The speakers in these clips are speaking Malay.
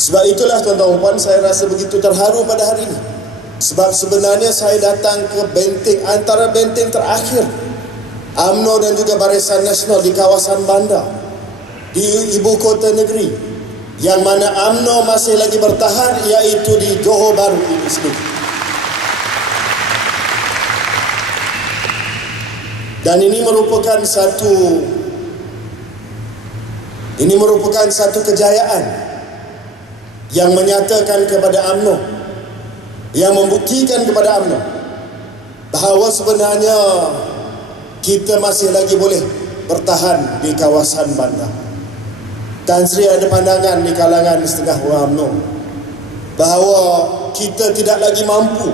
Sebab itulah tuan-tuan dan puan, saya rasa begitu terharu pada hari ini. Sebab sebenarnya saya datang ke benteng, antara benteng terakhir UMNO dan juga Barisan Nasional di kawasan bandar, di ibu kota negeri, yang mana UMNO masih lagi bertahan, iaitu di Johor Bahru ini sendiri. Dan ini merupakan satu kejayaan yang menyatakan kepada UMNO, yang membuktikan kepada UMNO bahawa sebenarnya kita masih lagi boleh bertahan di kawasan bandar. Tan Sri ada pandangan di kalangan setengah orang UMNO bahawa kita tidak lagi mampu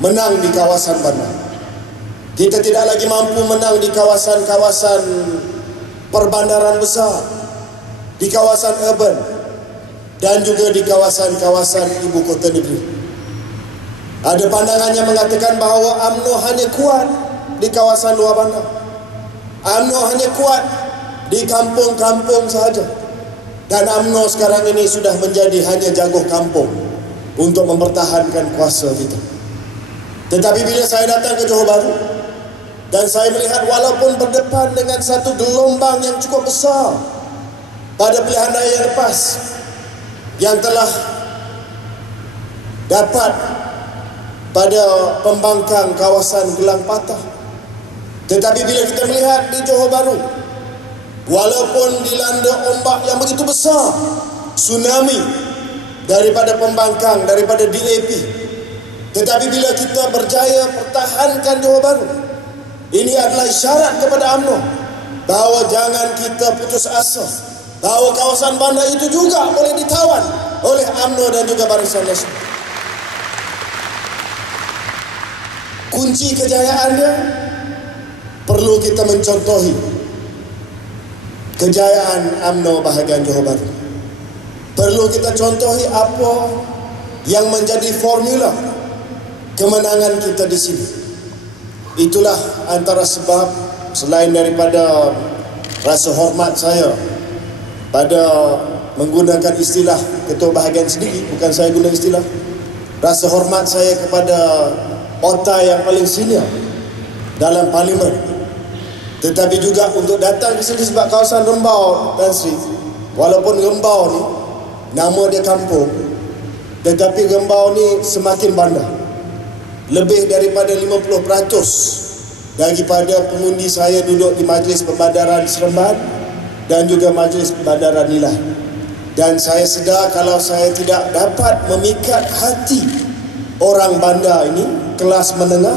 menang di kawasan bandar. Kita tidak lagi mampu menang di kawasan-kawasan perbandaran besar, di kawasan urban, dan juga di kawasan-kawasan ibu kota negeri. Ada pandangan yang mengatakan bahawa UMNO hanya kuat di kawasan luar bandar. UMNO hanya kuat di kampung-kampung sahaja. Dan UMNO sekarang ini sudah menjadi hanya jago kampung untuk mempertahankan kuasa kita. Tetapi bila saya datang ke Johor Bahru dan saya melihat walaupun berdepan dengan satu gelombang yang cukup besar pada pilihan raya yang lepas, yang telah dapat pada pembangkang kawasan Gelang Patah. Tetapi bila kita melihat di Johor Bahru, walaupun dilanda ombak yang begitu besar, tsunami daripada pembangkang, daripada DAP, tetapi bila kita berjaya pertahankan Johor Bahru, ini adalah isyarat kepada UMNO bahawa jangan kita putus asa, bahawa kawasan bandar itu juga boleh ditawan oleh UMNO dan juga Barisan Nasional. Kunci kejayaannya perlu kita mencontohi kejayaan UMNO bahagian Johor Bahru. Perlu kita contohi apa yang menjadi formula kemenangan kita di sini. Itulah antara sebab, selain daripada rasa hormat saya pada menggunakan istilah ketua bahagian sendiri, bukan saya guna istilah, rasa hormat saya kepada otai yang paling senior dalam parlimen, tetapi juga untuk datang ke sini sebab kawasan Rembau, Tan Sri, walaupun Rembau ni nama dia kampung, tetapi Rembau ni semakin bandar. Lebih daripada 50% daripada pengundi saya duduk di Majlis Perbandaran Seremban dan juga Majlis Perbandaran Nilai. Dan saya sedar kalau saya tidak dapat memikat hati orang bandar ini, kelas menengah,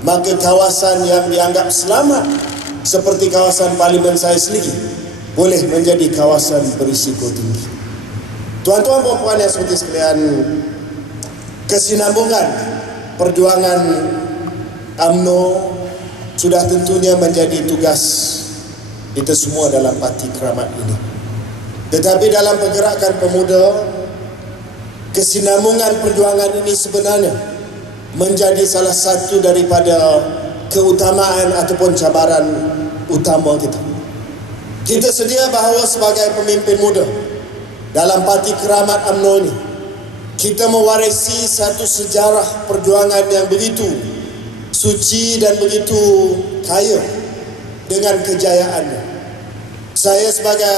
maka kawasan yang dianggap selamat seperti kawasan parlimen saya sendiri boleh menjadi kawasan berisiko tinggi. Tuan-tuan dan puan yang seperti sekalian, kesinambungan perjuangan UMNO sudah tentunya menjadi tugas kita semua dalam Parti Keramat ini. Tetapi dalam pergerakan pemuda, kesinambungan perjuangan ini sebenarnya menjadi salah satu daripada keutamaan ataupun cabaran utama kita. Kita sedia bahawa sebagai pemimpin muda dalam Parti Keramat UMNO ini, kita mewarisi satu sejarah perjuangan yang begitu suci dan begitu kaya dengan kejayaannya. Saya sebagai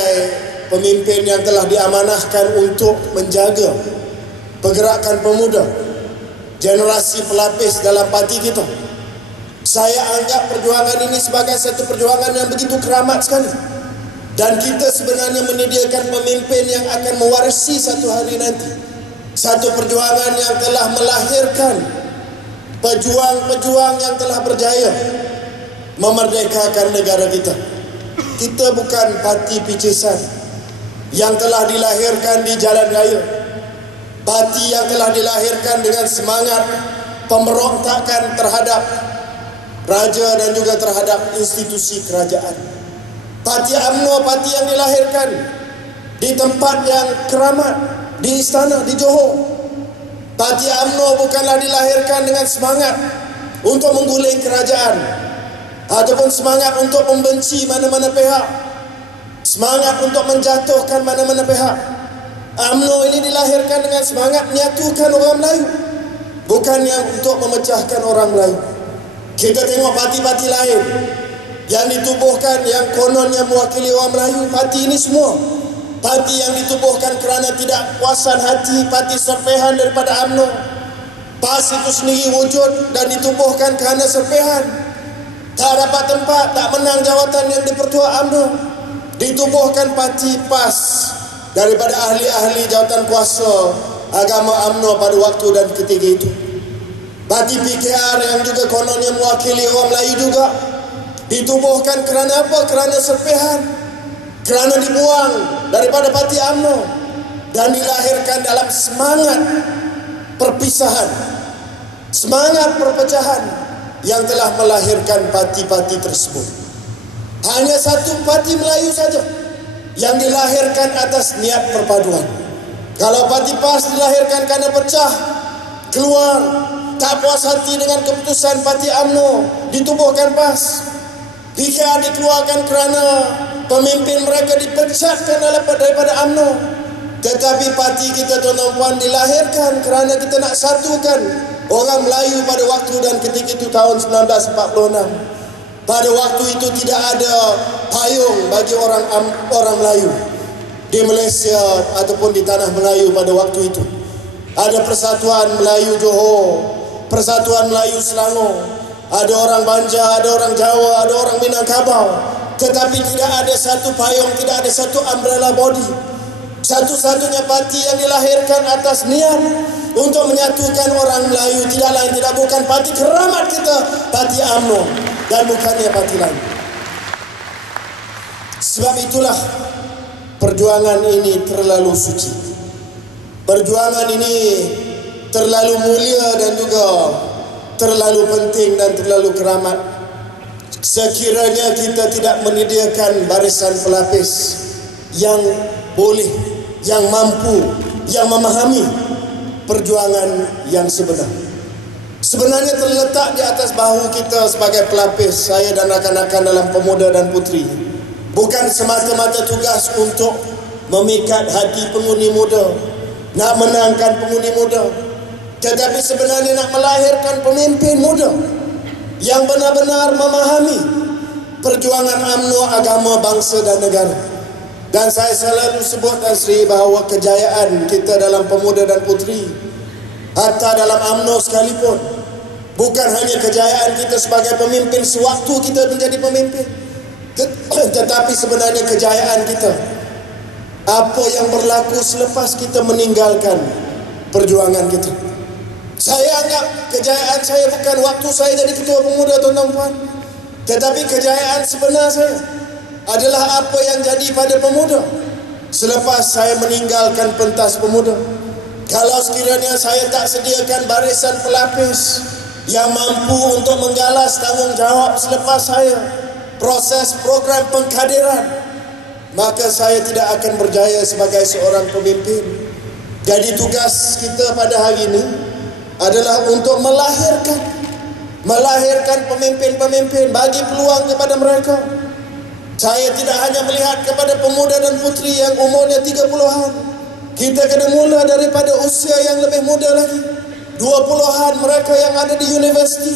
pemimpin yang telah diamanahkan untuk menjaga pergerakan pemuda, generasi pelapis dalam parti kita, saya anggap perjuangan ini sebagai satu perjuangan yang begitu keramat sekali. Dan kita sebenarnya menyediakan pemimpin yang akan mewarisi satu hari nanti satu perjuangan yang telah melahirkan pejuang-pejuang yang telah berjaya memerdekakan negara kita. Kita bukan parti picisan yang telah dilahirkan di jalan raya, parti yang telah dilahirkan dengan semangat pemberontakan terhadap raja dan juga terhadap institusi kerajaan. Parti UMNO, parti yang dilahirkan di tempat yang keramat, di istana, di Johor. Parti UMNO bukanlah dilahirkan dengan semangat untuk mengguling kerajaan ataupun semangat untuk membenci mana-mana pihak, semangat untuk menjatuhkan mana-mana pihak. UMNO ini dilahirkan dengan semangat menyatukan orang Melayu, bukan yang untuk memecahkan orang Melayu. Kita tengok parti-parti lain yang ditubuhkan, yang kononnya mewakili orang Melayu. Parti ini semua parti yang ditubuhkan kerana tidak puasan hati, parti serpihan daripada UMNO. PAS itu sendiri wujud dan ditubuhkan kerana serpihan. Tak dapat tempat, tak menang jawatan yang dipertua UMNO. Ditubuhkan parti PAS daripada ahli-ahli jawatan kuasa agama UMNO pada waktu dan ketika itu. Parti PKR yang juga kononnya mewakili orang Melayu juga ditubuhkan kerana apa? Kerana serpihan, kerana dibuang daripada parti UMNO dan dilahirkan dalam semangat perpisahan, semangat perpecahan yang telah melahirkan parti-parti tersebut. Hanya satu parti Melayu saja yang dilahirkan atas niat perpaduan. Kalau parti PAS dilahirkan kerana pecah, keluar, tak puas hati dengan keputusan parti UMNO, ditubuhkan PAS. PKR dikeluarkan kerana pemimpin mereka dipecatkan daripada UMNO. Tetapi parti kita, tuan-tuan puan, dilahirkan kerana kita nak satukan orang Melayu pada waktu dan ketika itu tahun 1946. Pada waktu itu tidak ada payung bagi orang Melayu di Malaysia ataupun di tanah Melayu pada waktu itu. Ada Persatuan Melayu Johor, Persatuan Melayu Selangor, ada orang Banjar, ada orang Jawa, ada orang Minangkabau. Tetapi tidak ada satu payung, tidak ada satu umbrella body. Satu-satunya parti yang dilahirkan atas niat untuk menyatukan orang Melayu, tidak lain tidak bukan parti keramat kita, parti UMNO, dan bukannya parti lain. Sebab itulah perjuangan ini terlalu suci. Perjuangan ini terlalu mulia dan juga terlalu penting dan terlalu keramat. Sekiranya kita tidak menyediakan barisan pelapis yang boleh, yang mampu, yang memahami perjuangan yang sebenar. Sebenarnya terletak di atas bahu kita sebagai pelapis, saya dan rakan-rakan dalam Pemuda dan Puteri. Bukan semata-mata tugas untuk memikat hati pengundi muda, nak menangkan pengundi muda, tetapi sebenarnya nak melahirkan pemimpin muda yang benar-benar memahami perjuangan UMNO, agama, bangsa dan negara. Dan saya selalu sebut, Asri, bahawa kejayaan kita dalam Pemuda dan Puteri, hatta dalam UMNO sekalipun, bukan hanya kejayaan kita sebagai pemimpin sewaktu kita menjadi pemimpin, tetapi sebenarnya kejayaan kita apa yang berlaku selepas kita meninggalkan perjuangan kita. Saya anggap kejayaan saya bukan waktu saya jadi ketua pemuda, tuan-tuan puan, tetapi kejayaan sebenar saya adalah apa yang jadi pada pemuda selepas saya meninggalkan pentas pemuda. Kalau sekiranya saya tak sediakan barisan pelapis yang mampu untuk menggalas tanggungjawab selepas saya proses program pengkaderan, maka saya tidak akan berjaya sebagai seorang pemimpin. Jadi tugas kita pada hari ini adalah untuk melahirkan pemimpin-pemimpin, bagi peluang kepada mereka. Saya tidak hanya melihat kepada pemuda dan puteri yang umurnya 30-an. Kita kena mula daripada usia yang lebih muda lagi, 20-an, mereka yang ada di universiti,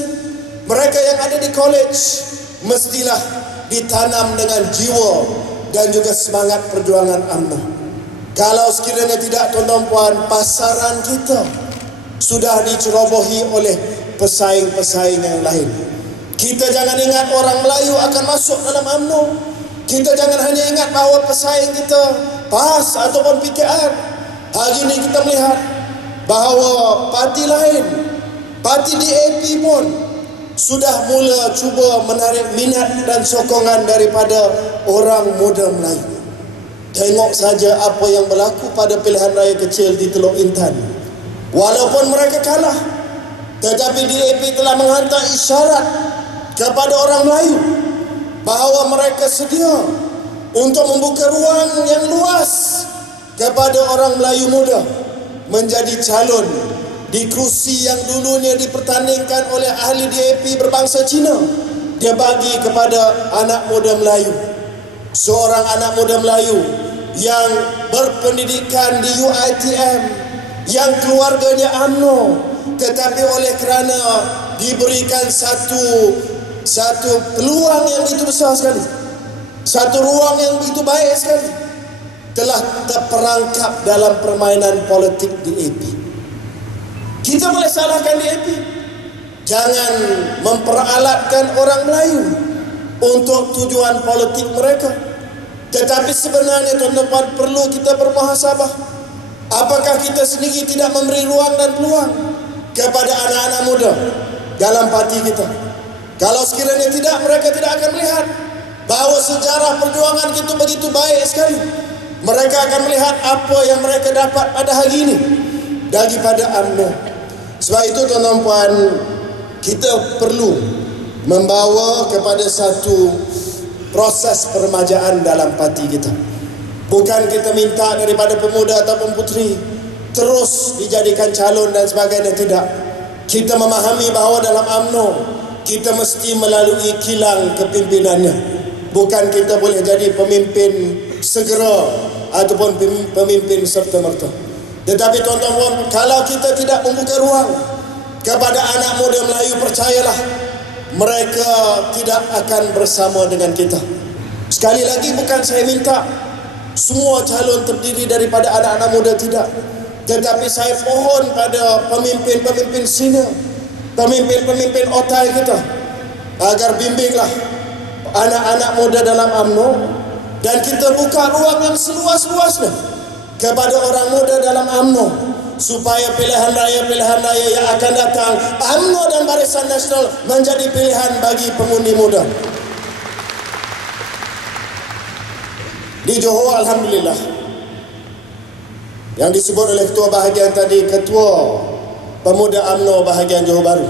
mereka yang ada di college. Mestilah ditanam dengan jiwa dan juga semangat perjuangan UMNO. Kalau sekiranya tidak, tuan-tuan puan, pasaran kita sudah dicerobohi oleh pesaing-pesaing yang lain. Kita jangan ingat orang Melayu akan masuk dalam UMNO. Kita jangan hanya ingat bahawa pesaing kita PAS ataupun PKR. Hari ini kita melihat bahawa parti lain, parti DAP pun sudah mula cuba menarik minat dan sokongan daripada orang muda Melayu. Tengok saja apa yang berlaku pada pilihan raya kecil di Teluk Intan. Walaupun mereka kalah, tetapi DAP telah menghantar isyarat kepada orang Melayu bahawa mereka sedia untuk membuka ruang yang luas kepada orang Melayu muda menjadi calon di kerusi yang dulunya dipertandingkan oleh ahli DAP berbangsa Cina. Dia bagi kepada anak muda Melayu. Seorang anak muda Melayu yang berpendidikan di UiTM, yang keluarganya UMNO, tetapi oleh kerana diberikan satu peluang yang begitu besar sekali, satu ruang yang begitu baik sekali, telah terperangkap dalam permainan politik di AP. Kita boleh salahkan di AP. Jangan memperalatkan orang Melayu untuk tujuan politik mereka. Tetapi sebenarnya tuan-tuan perlu kita bermuhasabah. Apakah kita sendiri tidak memberi ruang dan peluang kepada anak-anak muda dalam parti kita? Kalau sekiranya tidak, mereka tidak akan melihat bahawa sejarah perjuangan kita begitu baik sekali. Mereka akan melihat apa yang mereka dapat pada hari ini daripada UMNO. Sebab itu tuan-tuan, kita perlu membawa kepada satu proses peremajaan dalam parti kita. Bukan kita minta daripada pemuda ataupun puteri terus dijadikan calon dan sebagainya, tidak. Kita memahami bahawa dalam UMNO kita mesti melalui kilang kepimpinannya. Bukan kita boleh jadi pemimpin segera ataupun pemimpin serta-merta. Tetapi tuan-tuan, kalau kita tidak membuka ruang kepada anak muda Melayu, percayalah, mereka tidak akan bersama dengan kita. Sekali lagi, bukan saya minta semua calon terdiri daripada anak-anak muda, tidak. Tetapi saya pohon pada pemimpin-pemimpin senior, pemimpin-pemimpin otai kita, agar bimbinglah anak-anak muda dalam UMNO, dan kita buka ruang yang seluas-luasnya kepada orang muda dalam UMNO, supaya pilihan raya yang akan datang, UMNO dan Barisan Nasional menjadi pilihan bagi pengundi muda. Di Johor, alhamdulillah, yang disebut oleh ketua bahagian tadi, ketua pemuda UMNO bahagian Johor Bahru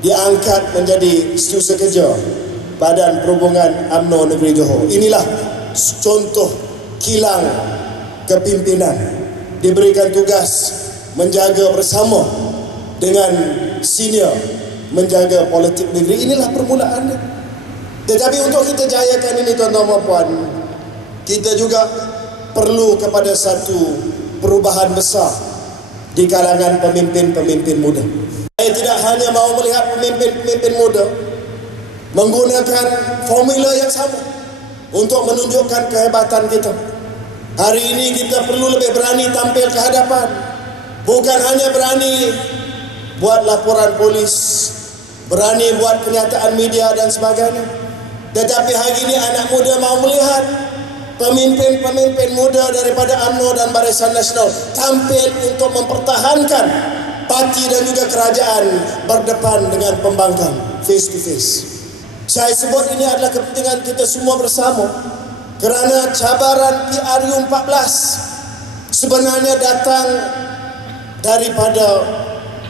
diangkat menjadi setiausaha kerja Badan Perhubungan UMNO Negeri Johor. Inilah contoh kilang kepimpinan, diberikan tugas menjaga bersama dengan senior, menjaga politik negeri. Inilah permulaannya. Tetapi untuk kita jayakan ini, tuan-tuan dan puan, kita juga perlu kepada satu perubahan besar di kalangan pemimpin-pemimpin muda. Saya tidak hanya mahu melihat pemimpin-pemimpin muda menggunakan formula yang sama untuk menunjukkan kehebatan kita. Hari ini kita perlu lebih berani tampil ke hadapan. Bukan hanya berani buat laporan polis, berani buat kenyataan media dan sebagainya. Tetapi hari ini anak muda mahu melihat pemimpin-pemimpin muda daripada UMNO dan Barisan Nasional tampil untuk mempertahankan parti dan juga kerajaan berdepan dengan pembangkang, face to face. Saya sebut ini adalah kepentingan kita semua bersama, kerana cabaran PRU14 sebenarnya datang daripada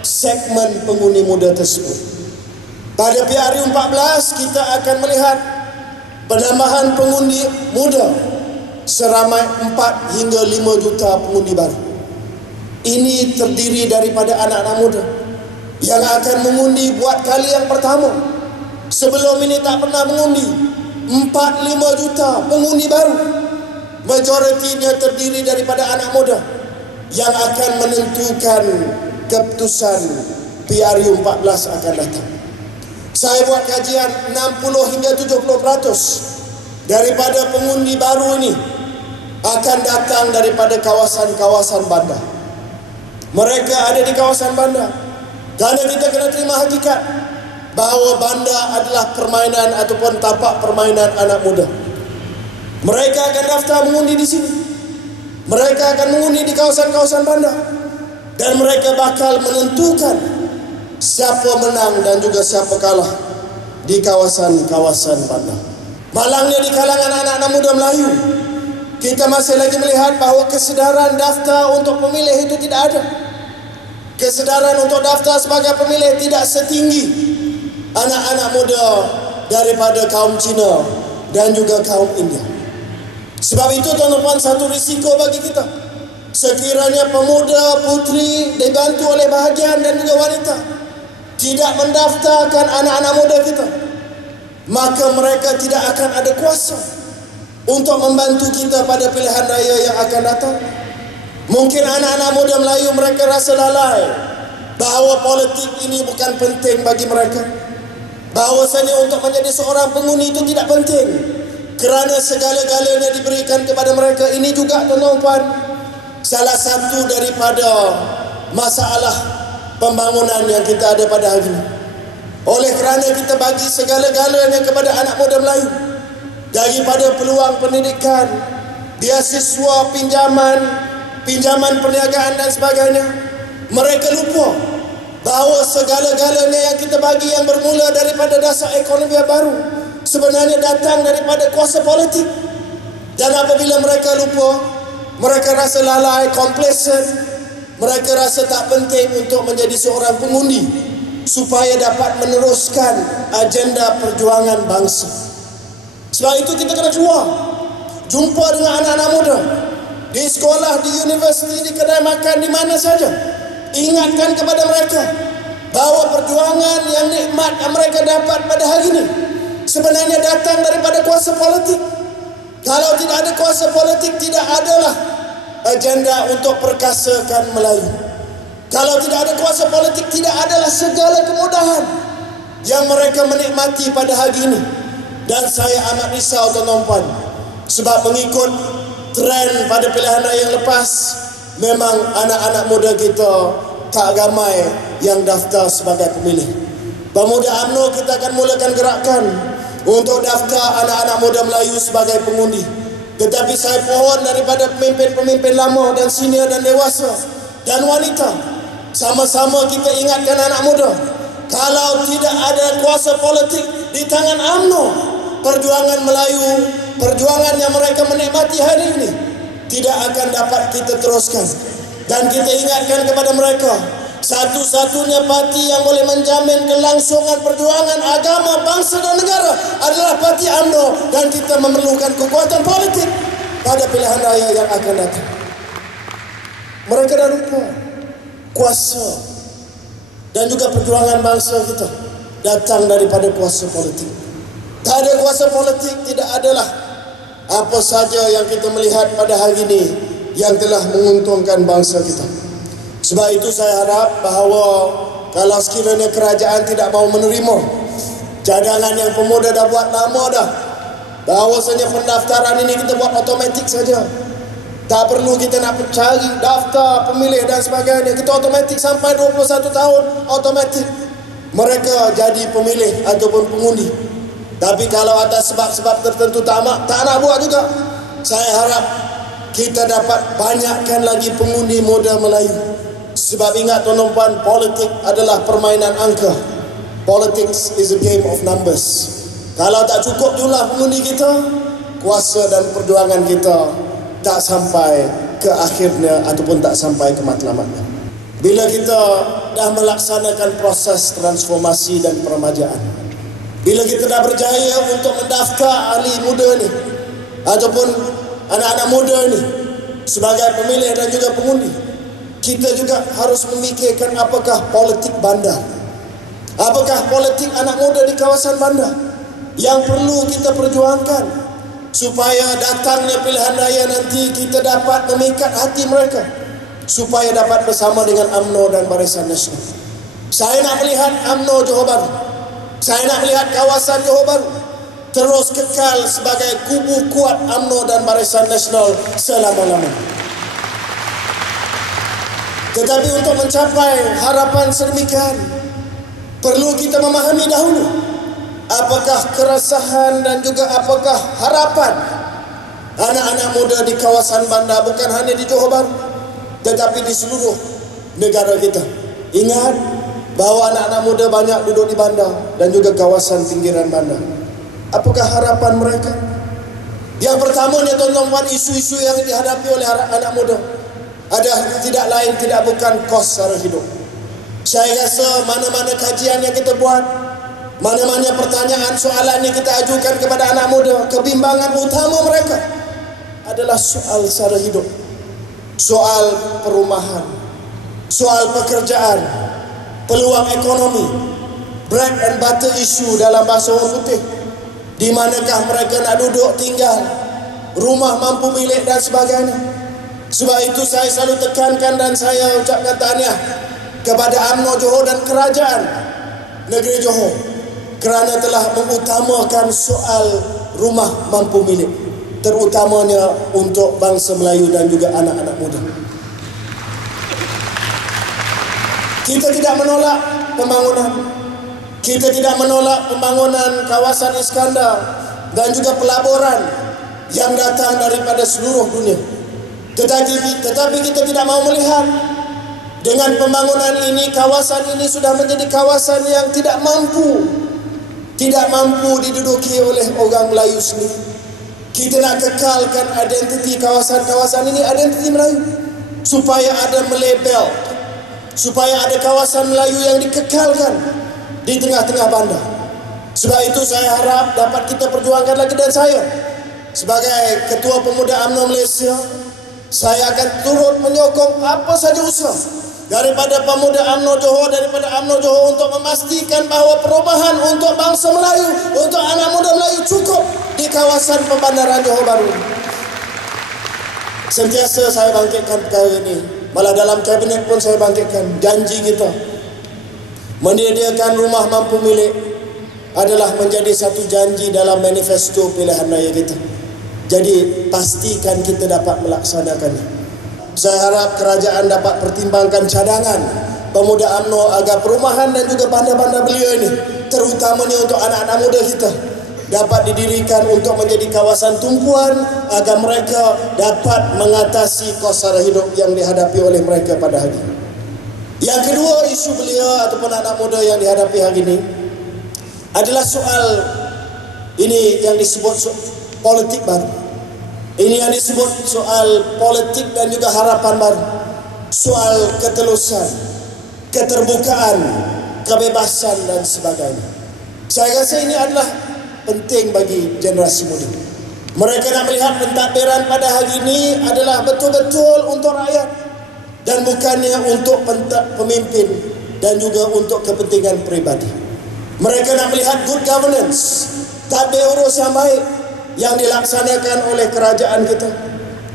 segmen pengundi muda tersebut. Pada PRU14 kita akan melihat penambahan pengundi muda seramai 4 hingga 5 juta pengundi baru. Ini terdiri daripada anak-anak muda yang akan mengundi buat kali yang pertama. Sebelum ini tak pernah mengundi. 4-5 juta pengundi baru. Majoritinya terdiri daripada anak muda yang akan menentukan keputusan PRU14 akan datang. Saya buat kajian, 60 hingga 70% daripada pengundi baru ini akan datang daripada kawasan-kawasan bandar. Mereka ada di kawasan bandar. Kerana kita kena terima hakikat bahawa bandar adalah permainan ataupun tapak permainan anak muda. Mereka akan daftar mengundi di sini. Mereka akan mengundi di kawasan-kawasan bandar. Dan mereka bakal menentukan siapa menang dan juga siapa kalah di kawasan-kawasan bandar. Malangnya di kalangan anak-anak muda Melayu, kita masih lagi melihat bahawa kesedaran daftar untuk pemilih itu tidak ada. Kesedaran untuk daftar sebagai pemilih tidak setinggi anak-anak muda daripada kaum Cina dan juga kaum India. Sebab itu tuan-tuan, satu risiko bagi kita, sekiranya pemuda puteri dibantu oleh bahagian dan juga wanita tidak mendaftarkan anak-anak muda kita, maka mereka tidak akan ada kuasa untuk membantu kita pada pilihan raya yang akan datang? Mungkin anak-anak muda Melayu mereka rasa lalai bahawa politik ini bukan penting bagi mereka, bahawasanya untuk menjadi seorang pengundi itu tidak penting kerana segala-galanya diberikan kepada mereka. Ini juga tuan-tuan salah satu daripada masalah pembangunan yang kita ada pada hari ini. Oleh kerana kita bagi segala-galanya kepada anak muda Melayu, daripada peluang pendidikan, beasiswa, pinjaman perniagaan dan sebagainya, mereka lupa bahawa segala-galanya yang kita bagi yang bermula daripada dasar ekonomi yang baru sebenarnya datang daripada kuasa politik. Dan apabila mereka lupa, mereka rasa lalai, complacent, mereka rasa tak penting untuk menjadi seorang pengundi supaya dapat meneruskan agenda perjuangan bangsa. Sebab itu kita kena keluar, jumpa dengan anak-anak muda di sekolah, di universiti, di kedai makan, di mana saja. Ingatkan kepada mereka bahawa perjuangan yang nikmat yang mereka dapat pada hari ini sebenarnya datang daripada kuasa politik. Kalau tidak ada kuasa politik, tidak adalah agenda untuk perkasakan Melayu. Kalau tidak ada kuasa politik, tidak adalah segala kemudahan yang mereka menikmati pada hari ini. Dan saya amat risau tuan-tuan, sebab mengikut tren pada pilihan raya yang lepas, memang anak-anak muda kita tak ramai yang daftar sebagai pemilih. Pemuda UMNO kita akan mulakan gerakan untuk daftar anak-anak muda Melayu sebagai pengundi. Tetapi saya pohon daripada pemimpin-pemimpin lama dan senior dan dewasa dan wanita, sama-sama kita ingatkan anak muda, kalau tidak ada kuasa politik di tangan UMNO, perjuangan Melayu, perjuangan yang mereka menikmati hari ini tidak akan dapat kita teruskan. Dan kita ingatkan kepada mereka, satu-satunya parti yang boleh menjamin kelangsungan perjuangan agama, bangsa dan negara adalah parti UMNO. Dan kita memerlukan kekuatan politik pada pilihan raya yang akan datang. Mereka dah lupa kuasa dan juga perjuangan bangsa kita datang daripada kuasa politik. Tak ada kuasa politik, tidak adalah apa saja yang kita melihat pada hari ini yang telah menguntungkan bangsa kita. Sebab itu saya harap bahawa kalau sekiranya kerajaan tidak mahu menerima cadangan yang pemuda dah buat lama dah, bahawasanya pendaftaran ini kita buat automatik saja, tak perlu kita nak cari daftar pemilih dan sebagainya, kita automatik sampai 21 tahun automatik mereka jadi pemilih ataupun pengundi. Tapi kalau atas sebab-sebab tertentu tak nak buat juga, saya harap kita dapat banyakkan lagi pengundi muda Melayu. Sebab ingat tuan-tuan, politik adalah permainan angka. Politics is a game of numbers. Kalau tak cukup jumlah pengundi kita, kuasa dan perjuangan kita tak sampai ke akhirnya ataupun tak sampai ke matlamatnya. Bila kita dah melaksanakan proses transformasi dan peremajaan, bila kita dah berjaya untuk mendaftar ahli muda ni ataupun anak-anak muda ni sebagai pemilih dan juga pengundi, kita juga harus memikirkan apakah politik bandar, apakah politik anak muda di kawasan bandar yang perlu kita perjuangkan supaya datangnya pilihan raya nanti kita dapat memikat hati mereka supaya dapat bersama dengan UMNO dan Barisan Nasional. Saya nak melihat UMNO Johor Bahru, saya nak melihat kawasan Johor Bahru terus kekal sebagai kubu kuat UMNO dan Barisan Nasional selama-lamanya. Tetapi untuk mencapai harapan sedemikian, perlu kita memahami dahulu apakah keresahan dan juga apakah harapan anak-anak muda di kawasan bandar, bukan hanya di Johor Bahru tetapi di seluruh negara kita. Ingat bahawa anak-anak muda banyak duduk di bandar dan juga kawasan pinggiran bandar. Apakah harapan mereka? Yang pertamanya tuan-tuan, isu-isu yang dihadapi oleh anak muda ada tidak lain tidak bukan kos sara hidup. Saya rasa mana-mana kajian yang kita buat, mana-mana pertanyaan soalan yang kita ajukan kepada anak muda, kebimbangan utama mereka adalah soal sara hidup, soal perumahan, soal pekerjaan, peluang ekonomi, bread and butter issue dalam bahasa orang putih. Di manakah mereka nak duduk tinggal, rumah mampu milik dan sebagainya. Sebab itu saya selalu tekankan dan saya ucapkan tahniah kepada UMNO Johor dan kerajaan negeri Johor kerana telah mengutamakan soal rumah mampu milik, terutamanya untuk bangsa Melayu dan juga anak-anak muda. Kita tidak menolak pembangunan. Kita tidak menolak pembangunan kawasan Iskandar dan juga pelaburan yang datang daripada seluruh dunia. Tetapi kita tidak mahu melihat dengan pembangunan ini, kawasan ini sudah menjadi kawasan yang tidak mampu diduduki oleh orang Melayu sendiri. Kita nak kekalkan identiti kawasan-kawasan ini, identiti Melayu, supaya ada melabel, supaya ada kawasan Melayu yang dikekalkan di tengah-tengah bandar. Sebab itu saya harap dapat kita perjuangkan lagi, dan saya sebagai Ketua Pemuda UMNO Malaysia, saya akan turut menyokong apa saja usaha daripada pemuda UMNO Johor, daripada UMNO Johor untuk memastikan bahawa perubahan untuk bangsa Melayu, untuk anak muda Melayu cukup di kawasan pembandaran Johor Bahru. Sentiasa saya bangkitkan perkara ini. Malah dalam kabinet pun saya bangkitkan janji kita. Menyediakan rumah mampu milik adalah menjadi satu janji dalam manifesto pilihan raya kita. Jadi pastikan kita dapat melaksanakannya. Saya harap kerajaan dapat pertimbangkan cadangan pemuda UMNO agar perumahan dan juga bandar-bandar belia ini, terutamanya untuk anak-anak muda kita, dapat didirikan untuk menjadi kawasan tumpuan agar mereka dapat mengatasi kos sara hidup yang dihadapi oleh mereka pada hari ini. Yang kedua, isu belia ataupun anak muda yang dihadapi hari ini adalah soal ini yang disebut politik baru. Ini yang disebut soal politik dan juga harapan baru. Soal ketelusan, keterbukaan, kebebasan dan sebagainya. Saya rasa ini adalah penting bagi generasi muda. Mereka nak melihat pentadbiran pada hari ini adalah betul-betul untuk rakyat dan bukannya untuk pemimpin dan juga untuk kepentingan peribadi. Mereka nak melihat good governance, tadbir urus yang baik yang dilaksanakan oleh kerajaan kita.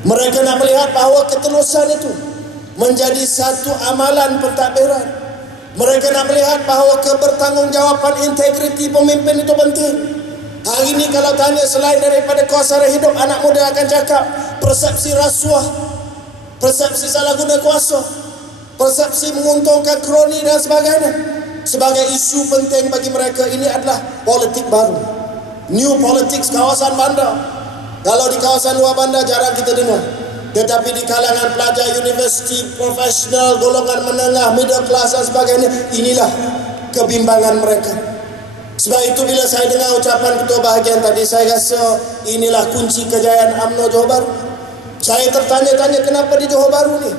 Mereka nak melihat bahawa ketelusan itu menjadi satu amalan pentadbiran. Mereka nak melihat bahawa kebertanggungjawaban, integriti pemimpin itu penting. Hari ini kalau tanya, selain daripada kos sara hidup, anak muda akan cakap persepsi rasuah, persepsi salah guna kuasa, persepsi menguntungkan kroni dan sebagainya. Sebagai isu penting bagi mereka, ini adalah politik baru, new politics kawasan bandar. Kalau di kawasan luar bandar jarang kita dengar, tetapi di kalangan pelajar universiti, profesional, golongan menengah, middle class dan sebagainya, inilah kebimbangan mereka. Sebab itu bila saya dengar ucapan ketua bahagian tadi, saya rasa inilah kunci kejayaan UMNO Johor Bahru. Saya tertanya-tanya kenapa di Johor Bahru ni,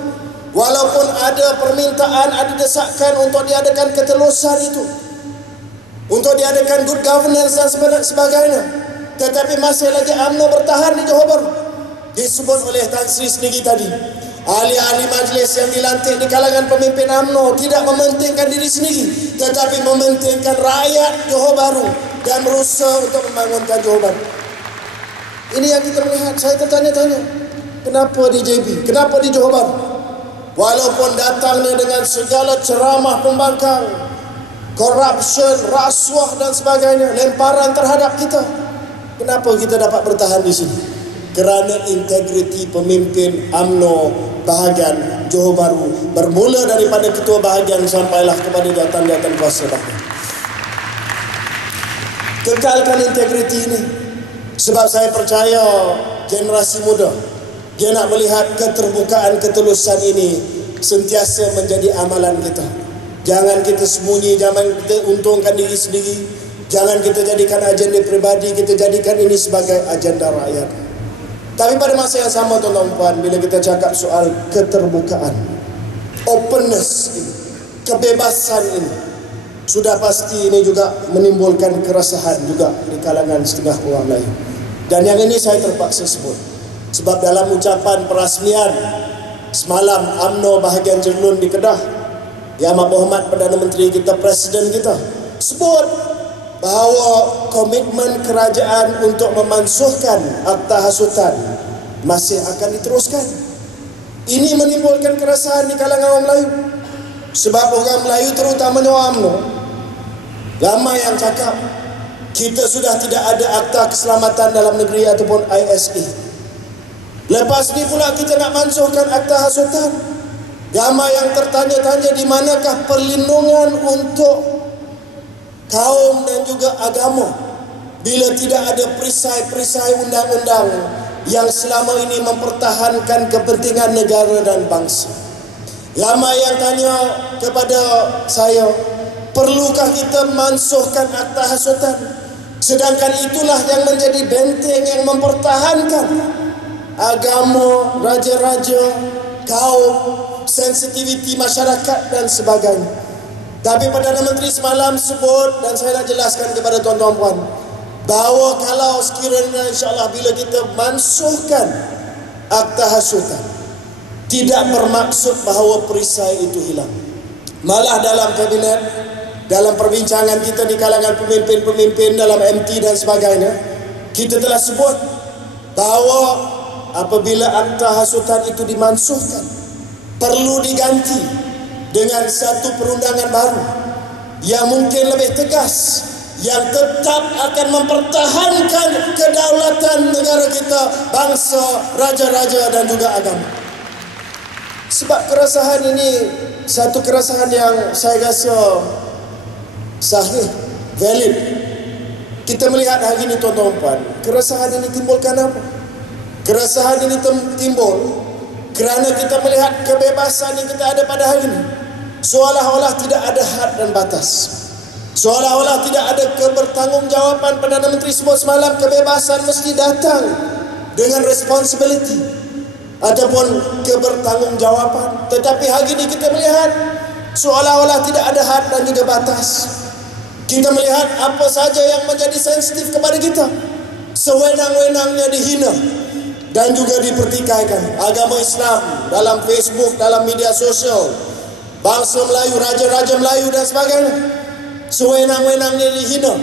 walaupun ada permintaan, ada desakan untuk diadakan ketelusan itu, untuk diadakan good governance dan sebagainya, tetapi masih lagi UMNO bertahan di Johor Bahru. Disebut oleh Tan Sri sendiri tadi, ahli-ahli majlis yang dilantik di kalangan pemimpin UMNO tidak mementingkan diri sendiri, tetapi mementingkan rakyat Johor Bahru dan berusaha untuk membangunkan Johor Bahru. Ini yang kita melihat. Saya tertanya-tanya, kenapa di JB, kenapa di Johor Bahru? Walaupun datangnya dengan segala ceramah pembangkang, corruption, rasuah dan sebagainya, lemparan terhadap kita, kenapa kita dapat bertahan di sini? Kerana integriti pemimpin UMNO bahagian Johor Bahru, bermula daripada ketua bahagian sampailah kepada jawatan-jawatan kuasa bahkan. Kekalkan integriti ini, sebab saya percaya generasi muda, dia nak melihat keterbukaan, ketelusan ini sentiasa menjadi amalan kita. Jangan kita sembunyi, jangan kita untungkan diri sendiri, jangan kita jadikan agenda pribadi, kita jadikan ini sebagai agenda rakyat. Tapi pada masa yang sama, tuan-tuan dan puan, bila kita cakap soal keterbukaan, openness ini, kebebasan ini, sudah pasti ini juga menimbulkan keresahan juga di kalangan setengah orang Melayu. Dan yang ini saya terpaksa sebut, sebab dalam ucapan perasmian semalam UMNO bahagian Jerlun di Kedah, Yang Amat Berhormat Perdana Menteri kita, Presiden kita, sebut bahawa komitmen kerajaan untuk memansuhkan Akta Hasutan masih akan diteruskan. Ini menimbulkan keresahan di kalangan orang Melayu. Sebab orang Melayu terutamanya orang UMNO ramai yang cakap kita sudah tidak ada Akta Keselamatan Dalam Negeri ataupun ISA. Lepas ni pula kita nak mansuhkan Akta Hasutan. Ramai yang tertanya-tanya di manakah perlindungan untuk kaum dan juga agama bila tidak ada perisai-perisai undang-undang yang selama ini mempertahankan kepentingan negara dan bangsa. Ramai yang tanya kepada saya, perlukah kita mansuhkan Akta Hasutan? Sedangkan itulah yang menjadi benteng yang mempertahankan agama, raja-raja, kaum, sensitiviti masyarakat dan sebagainya. Tapi Perdana Menteri semalam sebut, dan saya nak jelaskan kepada tuan-tuan puan, bahawa kalau sekiranya insyaAllah bila kita mansuhkan Akta Hasutan, tidak bermaksud bahawa perisai itu hilang. Malah dalam kabinet, dalam perbincangan kita di kalangan pemimpin-pemimpin dalam MT dan sebagainya, kita telah sebut bahawa apabila Akta Hasutan itu dimansuhkan, perlu diganti dengan satu perundangan baru yang mungkin lebih tegas, yang tetap akan mempertahankan kedaulatan negara kita, bangsa, raja-raja dan juga agama. Sebab keresahan ini satu keresahan yang saya rasa sahih, valid. Kita melihat hari ini tuan-tuan puan, keresahan ini timbulkan apa? Keresahan ini timbul kerana kita melihat kebebasan yang kita ada pada hari ini seolah-olah tidak ada had dan batas. Seolah-olah tidak ada kebertanggungjawaban. Perdana Menteri sebut semalam kebebasan mesti datang dengan responsibility ataupun kebertanggungjawaban. Tetapi hari ini kita melihat seolah-olah tidak ada had dan juga batas. Kita melihat apa saja yang menjadi sensitif kepada kita sewenang-wenangnya dihina dan juga dipertikaikan. Agama Islam dalam Facebook, dalam media sosial, bangsa Melayu, raja-raja Melayu dan sebagainya, sewenang-wenangnya dihina.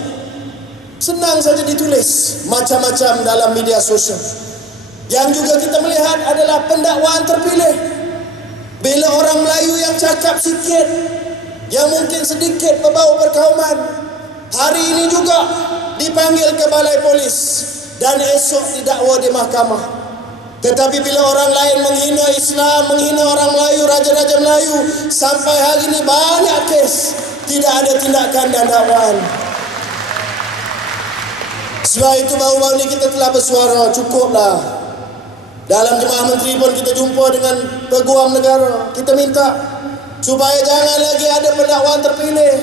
Senang saja ditulis macam-macam dalam media sosial. Yang juga kita melihat adalah pendakwaan terpilih. Bila orang Melayu yang cakap sikit, yang mungkin sedikit berbau perkauman, hari ini juga dipanggil ke balai polis dan esok didakwa di mahkamah. Tetapi bila orang lain menghina Islam, menghina orang Melayu, raja-raja Melayu, sampai hari ini banyak kes tidak ada tindakan dan dakwaan. Sebab itu baru-baru ini kita telah bersuara, cukuplah. Dalam Jemaah Menteri pun kita jumpa dengan peguam negara. Kita minta supaya jangan lagi ada pendakwaan terpilih.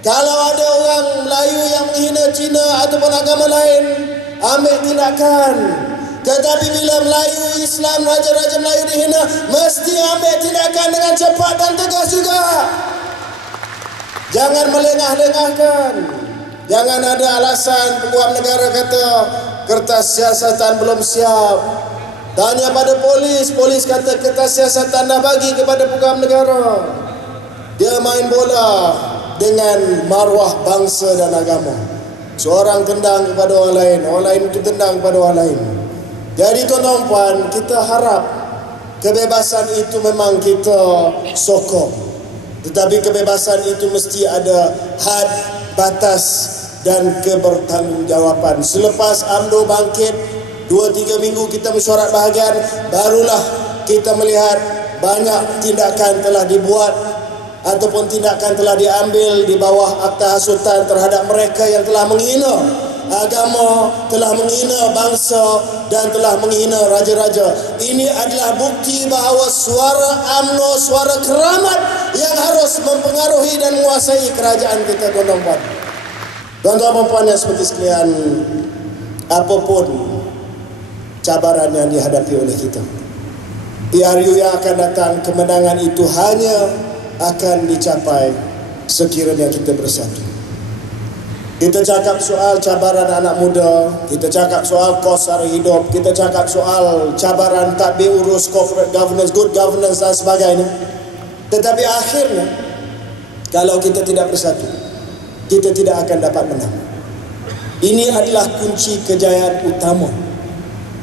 Kalau ada orang Melayu yang menghina Cina ataupun agama lain, ambil tindakan. Tetapi bila Melayu, Islam, raja-raja Melayu dihina, mesti ambil tindakan dengan cepat dan tegas juga. Jangan melengah-lengahkan. Jangan ada alasan peguam negara kata kertas siasatan belum siap. Tanya pada polis, polis kata kertas siasatan dah bagi kepada peguam negara. Dia main bola dengan maruah bangsa dan agama. Seorang tendang kepada orang lain itu tendang kepada orang lain. Jadi tuan-tuan puan, kita harap kebebasan itu memang kita sokong. Tetapi kebebasan itu mesti ada had, batas dan kebertanggungjawaban. Selepas UMNO bangkit 2-3 minggu kita mesyuarat bahagian, barulah kita melihat banyak tindakan telah dibuat ataupun tindakan telah diambil di bawah Akta Hasutan terhadap mereka yang telah menghina agama, telah menghina bangsa dan telah menghina raja-raja. Ini adalah bukti bahawa suara UMNO, suara keramat yang harus mempengaruhi dan menguasai kerajaan kita, tuan-tuan puan. Tuan-tuan puan yang seperti sekalian, apapun cabaran yang dihadapi oleh kita, PRU yang akan datang, kemenangan itu hanya akan dicapai sekiranya kita bersatu. Kita cakap soal cabaran anak muda, kita cakap soal kos sara hidup, kita cakap soal cabaran tadbir urus corporate governance, good governance dan sebagainya. Tetapi akhirnya, kalau kita tidak bersatu, kita tidak akan dapat menang. Ini adalah kunci kejayaan utama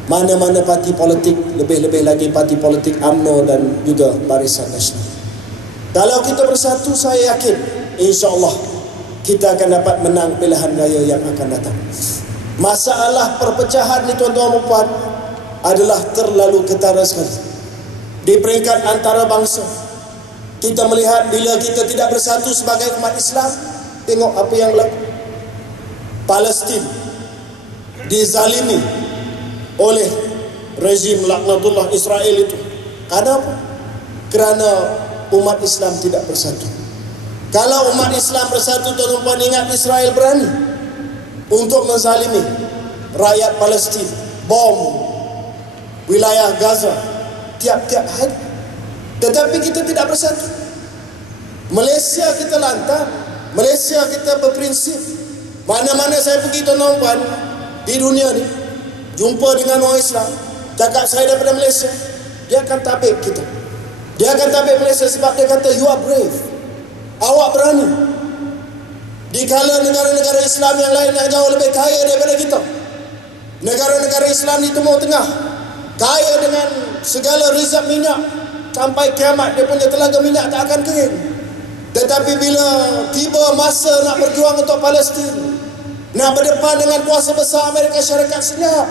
mana-mana parti politik, lebih-lebih lagi parti politik UMNO dan juga Barisan Nasional. Kalau kita bersatu, saya yakin insya-Allah kita akan dapat menang pilihan raya yang akan datang. Masalah perpecahan ni tuan-tuan dan puan adalah terlalu ketara sekali. Di peringkat antara bangsa, kita melihat bila kita tidak bersatu sebagai umat Islam, tengok apa yang berlaku. Palestin dizalimi oleh rezim laknatullah Israel itu. Kenapa? Kerana umat Islam tidak bersatu. Kalau umat Islam bersatu, tuan-tuan ingat Israel berani untuk menzalimi rakyat Palestin, bom wilayah Gaza tiap-tiap hari. Tetapi kita tidak bersatu. Malaysia kita lantang, Malaysia kita berprinsip. Mana-mana saya pergi, tuan-tuan, di dunia ni, jumpa dengan orang Islam, cakap saya daripada Malaysia, dia akan tabik kita. Dia akan tabik Malaysia sebab dia kata, you are brave, awak berani. Dikala negara-negara Islam yang lain yang jauh lebih kaya daripada kita, negara-negara Islam di Timur Tengah kaya dengan segala rizab minyak, sampai kiamat dia punya telaga minyak tak akan kering. Tetapi bila tiba masa nak berjuang untuk Palestin, nak berdepan dengan kuasa besar Amerika Syarikat, senyap,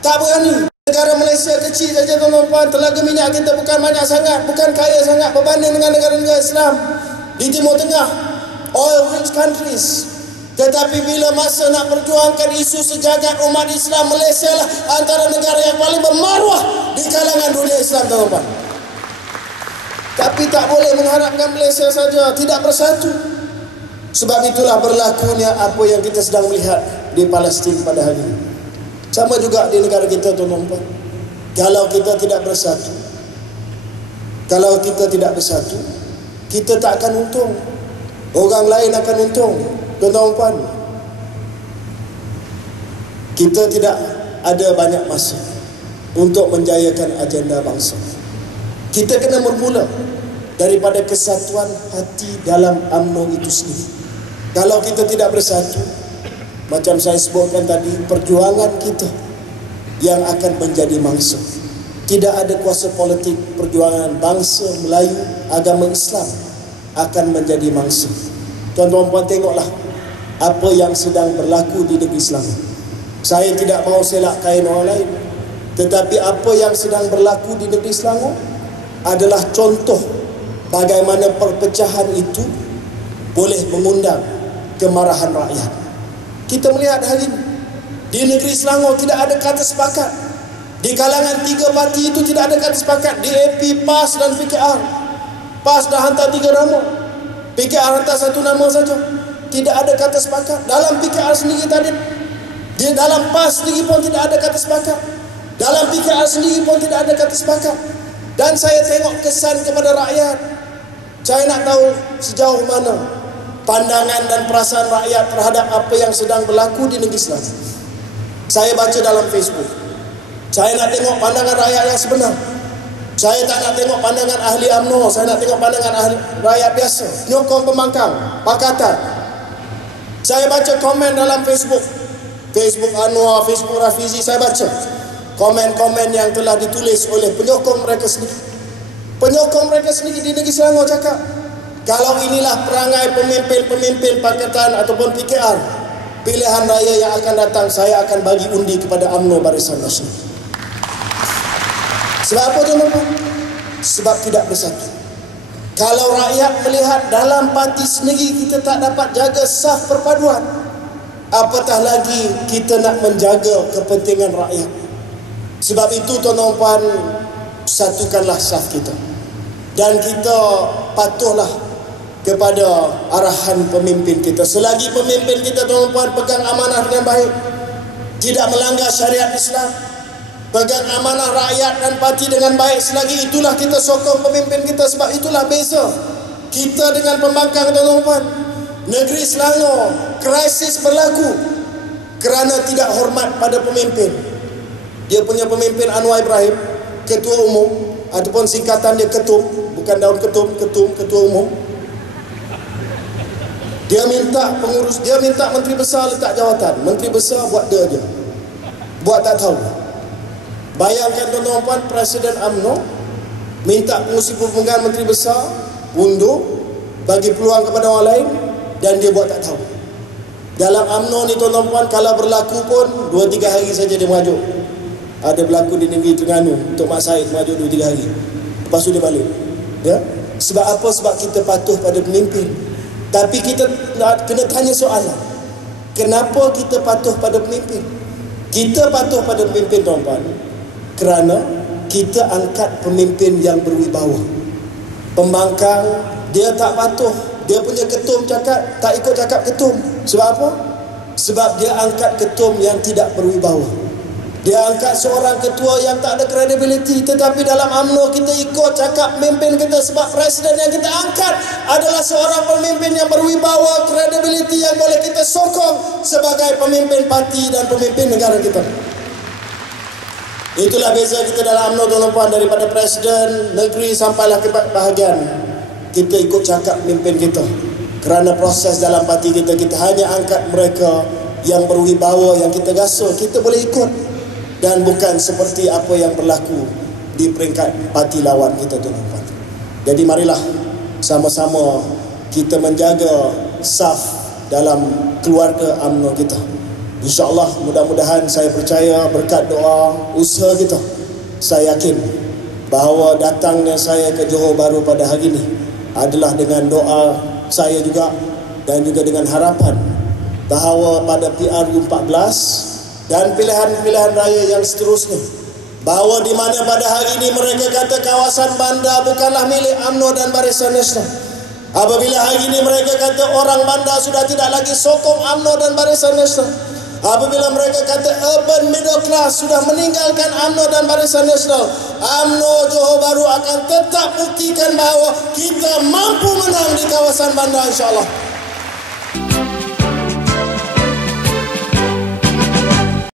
tak berani. Negara Malaysia kecil saja, tuan-tuan, telaga minyak kita bukan banyak sangat, bukan kaya sangat berbanding dengan negara-negara Islam di Timur Tengah, oil rich countries. Tetapi bila masa nak perjuangkan isu sejagat umat Islam, Malaysia lah antara negara yang paling bermaruah di kalangan dunia Islam, tuan-tuan. Tapi tak boleh mengharapkan Malaysia saja tidak bersatu. Sebab itulah berlakunya apa yang kita sedang melihat di Palestin pada hari ini. Sama juga di negara kita, tuan-tuan. Kalau kita tidak bersatu, kita tak akan untung. Orang lain akan untung, tuan-tuan. Kita tidak ada banyak masa untuk menjayakan agenda bangsa. Kita kena bermula daripada kesatuan hati dalam UMNO itu sendiri. Kalau kita tidak bersatu, macam saya sebutkan tadi, perjuangan kita yang akan menjadi mangsa. Tidak ada kuasa politik, perjuangan bangsa Melayu, agama Islam akan menjadi mangsa. Tuan-tuan puan, tengoklah apa yang sedang berlaku di negeri Selangor. Saya tidak mahu selak kain orang lain, tetapi apa yang sedang berlaku di negeri Selangor adalah contoh bagaimana perpecahan itu boleh mengundang kemarahan rakyat. Kita melihat hari ini di negeri Selangor tidak ada kata sepakat. Di kalangan tiga parti itu tidak ada kata sepakat. DAP, PAS dan PKR. PAS dah hantar 3 nama, PKR hantar 1 nama saja. Tidak ada kata sepakat. Dalam PKR sendiri tadi, di dalam PAS sendiri pun tidak ada kata sepakat. Dalam PKR sendiri pun tidak ada kata sepakat. Dan saya tengok kesan kepada rakyat. Saya nak tahu sejauh mana pandangan dan perasaan rakyat terhadap apa yang sedang berlaku di negeri Selangor. Saya baca dalam Facebook. Saya nak tengok pandangan rakyat yang sebenar. Saya tak nak tengok pandangan ahli UMNO. Saya nak tengok pandangan ahli rakyat biasa, penyokong pembangkang, pakatan. Saya baca komen dalam Facebook, Facebook Anwar, Facebook Rafizi. Saya baca komen-komen yang telah ditulis oleh penyokong mereka sendiri. Penyokong mereka sendiri di negeri Selangor cakap, kalau inilah perangai pemimpin-pemimpin pakatan ataupun PKR, pilihan raya yang akan datang, saya akan bagi undi kepada UMNO Barisan Nasional. Sebab apa, tuan-tuan? Sebab tidak bersatu. Kalau rakyat melihat dalam parti sendiri kita tak dapat jaga saf perpaduan, apatah lagi kita nak menjaga kepentingan rakyat. Sebab itu, tuan-tuan, satukanlah saf kita. Dan kita patuhlah kepada arahan pemimpin kita. Selagi pemimpin kita, tuan-tuan, pegang amanah dengan baik, tidak melanggar syariat Islam, pegang amanah rakyat dan parti dengan baik, selagi itulah kita sokong pemimpin kita. Sebab itulah beza kita dengan pembangkang, tuan-tuan. Negeri Selangor krisis berlaku kerana tidak hormat pada pemimpin. Dia punya pemimpin Anwar Ibrahim, ketua umum, ataupun singkatan dia ketum, bukan daun ketum, ketua umum. Dia minta pengurus, dia minta menteri besar letak jawatan. Menteri besar buat dia je, buat tak tahu. Bayangkan tuan-tuan puan, Presiden UMNO minta pengurusi perhubungan menteri besar undur, bagi peluang kepada orang lain, dan dia buat tak tahu. Dalam UMNO ni tuan-tuan puan, kalau berlaku pun 2-3 hari saja dia merajuk. Ada berlaku di negeri Terengganu, Tok Mak Said merajuk 2-3 hari, lepas tu dia balik. Ya? Sebab apa? Sebab kita patuh pada pemimpin. Tapi kita kena tanya soalan, kenapa kita patuh pada pemimpin? Kita patuh pada pemimpin tuan-tuan kerana kita angkat pemimpin yang berwibawa. Pembangkang dia tak patuh, dia punya ketum cakap tak ikut cakap ketum. Sebab apa? Sebab dia angkat ketum yang tidak berwibawa. Dia angkat seorang ketua yang tak ada kredibiliti. Tetapi dalam UMNO kita ikut cakap pemimpin kita, sebab presiden yang kita angkat adalah seorang pemimpin yang berwibawa, kredibiliti yang boleh kita sokong sebagai pemimpin parti dan pemimpin negara kita. Itulah beza kita dalam UMNO tuan-tuan, daripada presiden negeri sampailah ke bahagian kita ikut cakap pemimpin kita. Kerana proses dalam parti kita, kita hanya angkat mereka yang berwibawa, yang kita rasa kita boleh ikut, dan bukan seperti apa yang berlaku di peringkat parti lawan kita tuan-tuan. Jadi marilah sama-sama kita menjaga saf dalam keluarga UMNO kita. InsyaAllah, mudah-mudahan, saya percaya berkat doa usaha kita, saya yakin bahawa datangnya saya ke Johor Bahru pada hari ini adalah dengan doa saya juga, dan juga dengan harapan bahawa pada PRU14 dan pilihan-pilihan raya yang seterusnya, bahawa di mana pada hari ini mereka kata kawasan bandar bukanlah milik UMNO dan Barisan Nasional. Apabila hari ini mereka kata orang bandar sudah tidak lagi sokong UMNO dan Barisan Nasional, apabila mereka kata urban middle class sudah meninggalkan UMNO dan Barisan Nasional, UMNO Johor Bahru akan tetap buktikan bahawa kita mampu menang di kawasan bandar, insyaAllah.